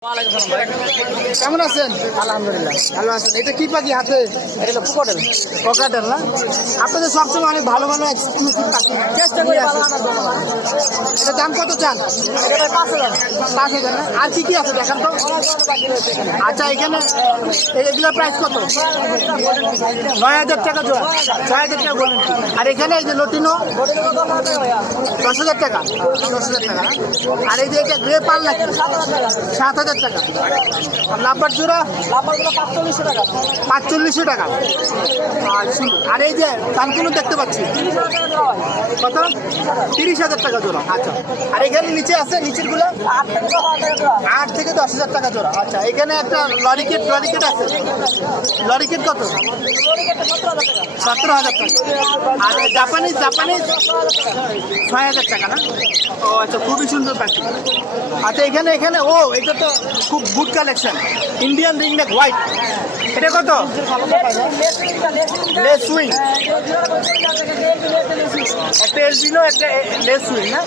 কেমন আছেন? আলহামদুলিল্লাহ ভালো আছেন। এটা কি পাখি হাতে? এটা হলো কোকাটেল। ককাটেল না? আপনাদের সবসময় অনেক ভালো ভালো এক্সক্লুসিভ পাখি চেষ্টা করি নিয়ে ভালো আসেন। আনার জন্য। এটা দাম কত চান? এটা ভাই 5,000। 5,000 না? আর কি কি আছে দেখান তো। অনেক ধরনের পাখি রয়েছে এখানে। আচ্ছা, এখানে এগুলোর প্রাইস কত? 9,000 টাকা জোড়া। 6,000 টাকা বলেন। আর এখানে এই যে লটিনো হোটেলে কত টাকা ভাইয়া? 10,000 টাকা। 10,000 টাকা না? আর এই যে এটা গ্রে পাল নাকি? 7,000 টাকা। 7,000 টাকা। আর লাভবার জোড়া লাম্বারগুলো 4500 টাকা। 4500 টাকা। আর সুন্দর। আর এই যে কানকুনো দেখতে পাচ্ছি 30,000 টাকা জোড়া ভাই। কত? 30,000 টাকা জোড়া। আচ্ছা, আর এখানে নিচে আছে, নিচের গুলো 8 থেকে 10,000 টাকা জোড়া। 8 থেকে 10,000 টাকা জোড়া। আচ্ছা, এখানে একটা লরিকেট আছে। লরিকেট কত? লরিকেটটা 17,000 টাকা। 17,000 টাকা। আর জাপানিজ 6,000 টাকা না? ও আচ্ছা, খুবই সুন্দর পাখি। আচ্ছা, এখানে ও এটা তো খুব good collection. Indian ringneck white, এটা কত? লেস সুইং, একটা এলবিনো, একটা লেস সুইং না?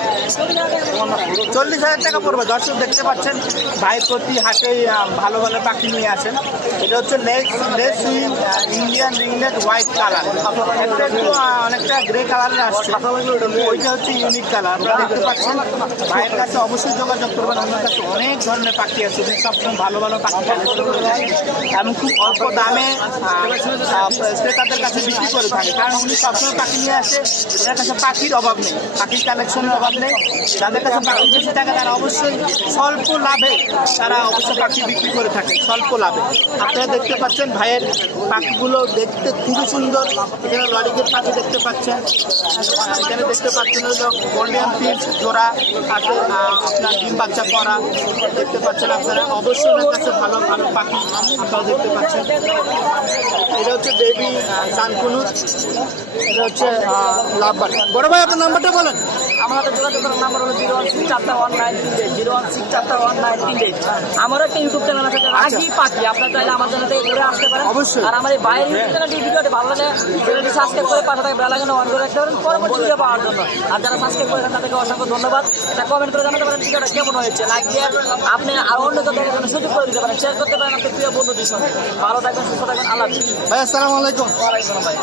40,000 টাকা পড়বে। দর্শক দেখতে পাচ্ছেন, ভাই প্রতি হাটেই ভালো ভালো পাখি নিয়ে আসেন। এটা হচ্ছে less swing Indian ringneck white colour. একটা একটু অনেকটা গ্রে কালারের আসছে, ওইটা হচ্ছে ইউনিক কালার। আপনারা দেখতে পাচ্ছেন, ভাইয়ের কাছে অবশ্যই যোগাযোগ করবেন। আমার কাছে অনেক ধরনের পাখি আছে, উনি সবসময় ভালো ভালো পাখি কালেক্ট করে থাকেন এবং খুব অল্প দামে ক্রেতাদের কাছে বিক্রি করে থাকে। কারণ উনি সবসময় পাখি নিয়ে আসে, ওনার কাছে পাখির অভাব নেই, পাখির কালেকশনের অভাব নেই। যাদের কাছে পাখি বেশি থাকে তারা অবশ্যই স্বল্প লাভে অবশ্যই পাখি বিক্রি করে থাকে, স্বল্প লাভে। আপনারা দেখতে পাচ্ছেন ভাইয়ের পাখিগুলো দেখতে খুবই সুন্দর। এখানে লরিকেট পাখি দেখতে পাচ্ছেন, এখানে দেখতে পাচ্ছেন হলো গোল্ডেন ফিশ জোড়া আছে, আপনার ডিম বাচ্চা করা দেখতে পাচ্ছেন। আপনারা অবশ্যই ওনার কাছে ভালো ভালো পাখি আপনারা দেখতে পাচ্ছেন। এটা হচ্ছে বেবি কানকুনুর, এটা হচ্ছে লাভবার। বড় ভাই, আপনার নাম্বারটা বলেন। আমাদের যোগাযোগ করার নাম্বার হলো 016419338 016419338। আমারও একটা ইউটিউব চ্যানেল আছে, রাগি পাখি। আপনার চাইলে আমার চ্যানেল থেকে ঘুরে আসতে পারেন। অবশ্যই। আর আমার এই বাইরের ইউটিউব চ্যানেলটি ভিডিওটি ভালো লাগলে চ্যানেলটি সাবস্ক্রাইব করে পাশে থাকে বেল আইকনটা অন করে রাখতে পারেন পরবর্তী ভিডিও পাওয়ার জন্য। আর যারা সাবস্ক্রাইব করেছেন তাদেরকে অসংখ্য ধন্যবাদ। এটা কমেন্ট করে জানাতে পারেন ভিডিওটা কেমন হয়েছে। লাইক দিয়ে আপনি আর অন্য কেউ দেখার জন্য সুযোগ করে দিতে পারেন, শেয়ার করতে পারেন আপনার প্রিয় বন্ধুদের সঙ্গে। ভালো থাকবেন, সুস্থ থাকবেন। আল্লাহ হাফেজ ভাই, আসসালামু আলাইকুম। ওয়ালাইকুম আসসালাম ভাই।